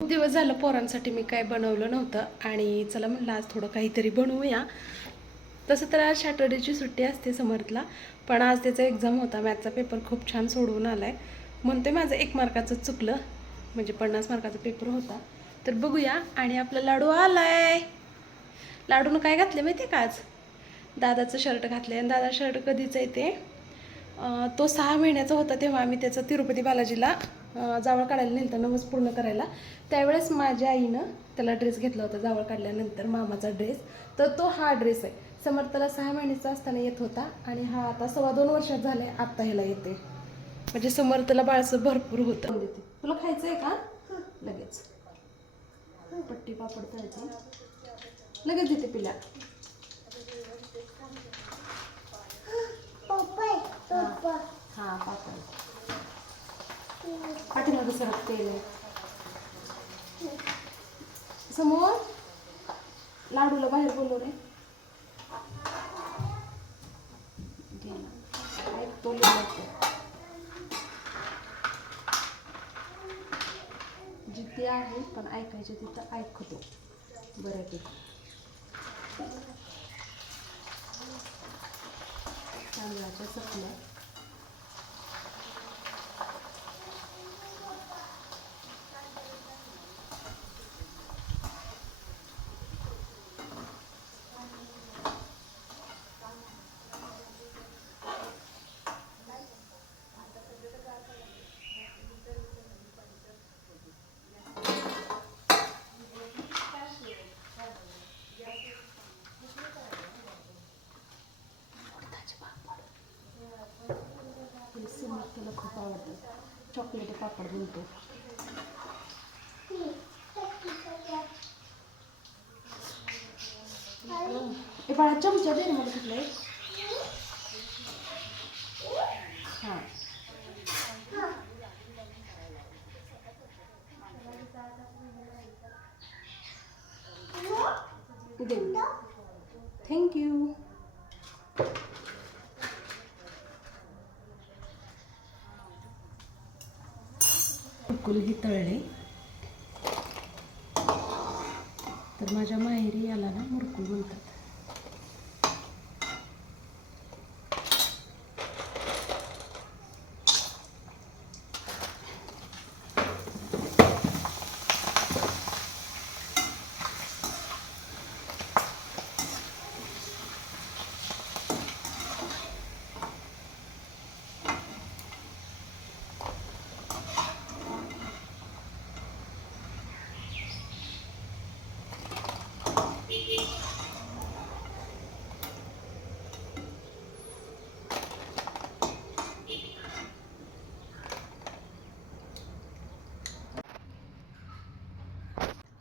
खूप दिवस झालं पोरांसाठी मी काय बनवलं नव्हतं आणि चला म्हणलं आज थोडं काहीतरी बनवूया. तसं तर आज सॅटर्डेची सुट्टी असते समर्थला पण आज त्याचा एक्झाम होता मॅथचा पेपर खूप छान सोडवून आला आहे म्हणते माझं एक मार्काचं चुकलं म्हणजे पन्नास मार्काचा पेपर होता. तर बघूया आणि आपला लाडू आलाय. लाडूनं काय घातले माहिती आहे का आज? दादाचं शर्ट घातलं आणि दादा शर्ट कधीचं आहे ते? तो सहा महिन्याचा होता तेव्हा आम्ही त्याचा तिरुपती बालाजीला जावळ काढायला नेलं होतं नवस पूर्ण करायला. त्यावेळेस माझ्या आईनं त्याला ड्रेस घेतला होता जावळ काढल्यानंतर मामाचा ड्रेस तर तो हा ड्रेस आहे. समर्थला सहा महिन्याचा असताना येत होता आणि हा आता सव्वा दोन वर्षात झाले आत्ता ह्याला येते. म्हणजे समर्थला बाळसं भरपूर होतं. देते. तुला खायचं आहे का? लगेच. पट्टी पापड तळते लगेच देते पिल्या. हा पापड. पाठीमागं सरक तेल आहे समोर? लाडूला बाहेर बोललो रे. ऐकतो जिथे आहे पण ऐकायचे तिथं ऐकतो. बऱ्यापैकी तांदळाच्या चकल्या आवडतं. चॉकलेट पापड बनतो ए बाळा चमचा दे मला कुठला एक. हां. दे. थँक्यू ही तळले. तर माझ्या माहेरी याला ना मुरकुल म्हणतात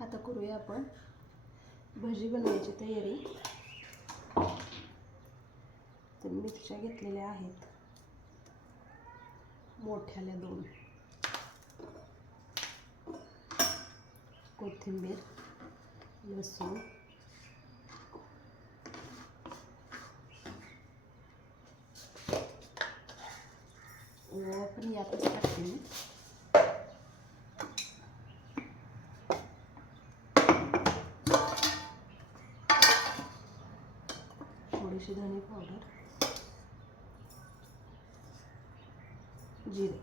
आता करूया आपण भजी बनवायची तयारी. तर मिरच्या घेतलेल्या आहेत. मोठ्याल्या दोन. कोथिंबीर लसूण. ओवा पण यातच टाकते मी. थोडीशी धणे पावडर जिरे.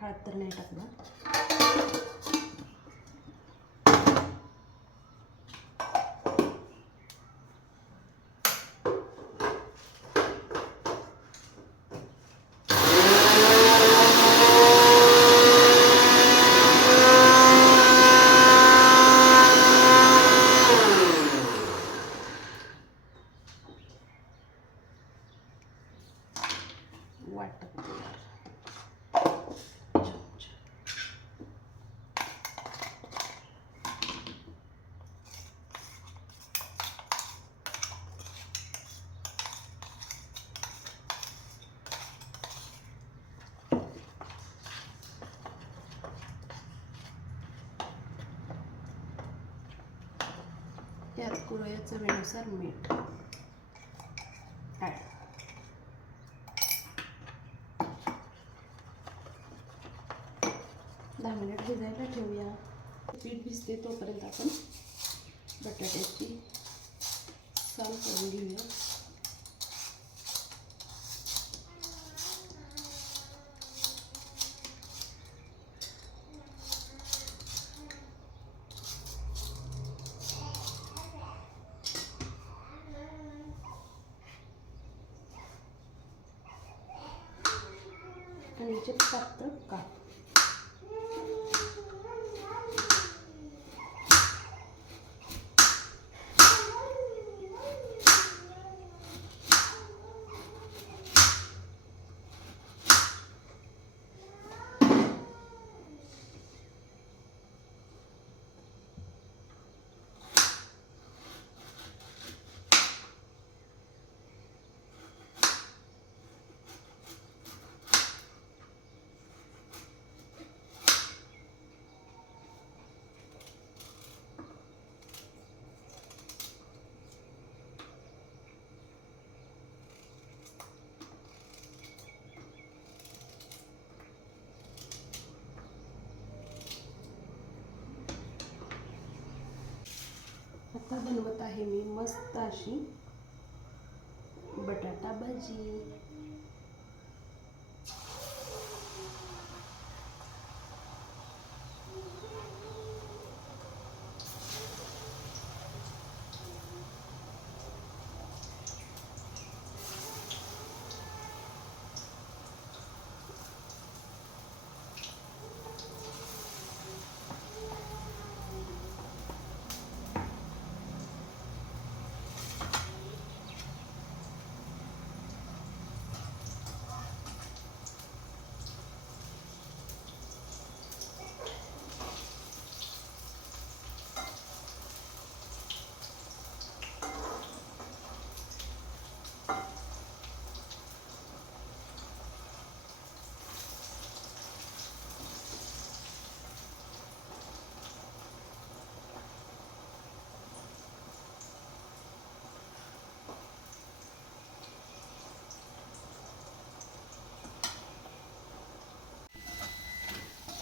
हळद तर नाही टाकणार. वाटप त्यात करूया चवीनुसार मीठ. म्हणजे मिनिट भिजायला ठेवूया. पीठ भिजते तोपर्यंत आपण बटाट्याची साल करून घेऊया. आणि याचे पात्र काप. आत्ता बनवत आहे मी मस्त अशी. बटाटा भाजी.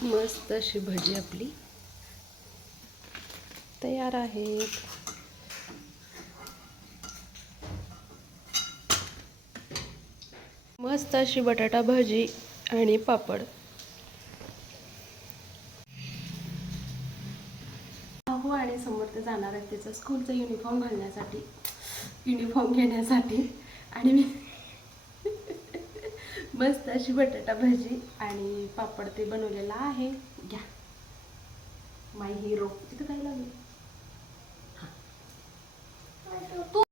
मस्त अशी भजी आपली. तयार आहेत. मस्त अशी बटाटा भाजी आणि पापड. अहो आणि समोर ते जाणार आहेत त्याचं स्कूलचा युनिफॉर्म घालण्यासाठी. युनिफॉर्म घेण्यासाठी. आणि मी मस्त अशी बटाटा भाजी आणि पापड ते बनवलेला आहे. घ्या. My hero. तिथं काय लागेल? तू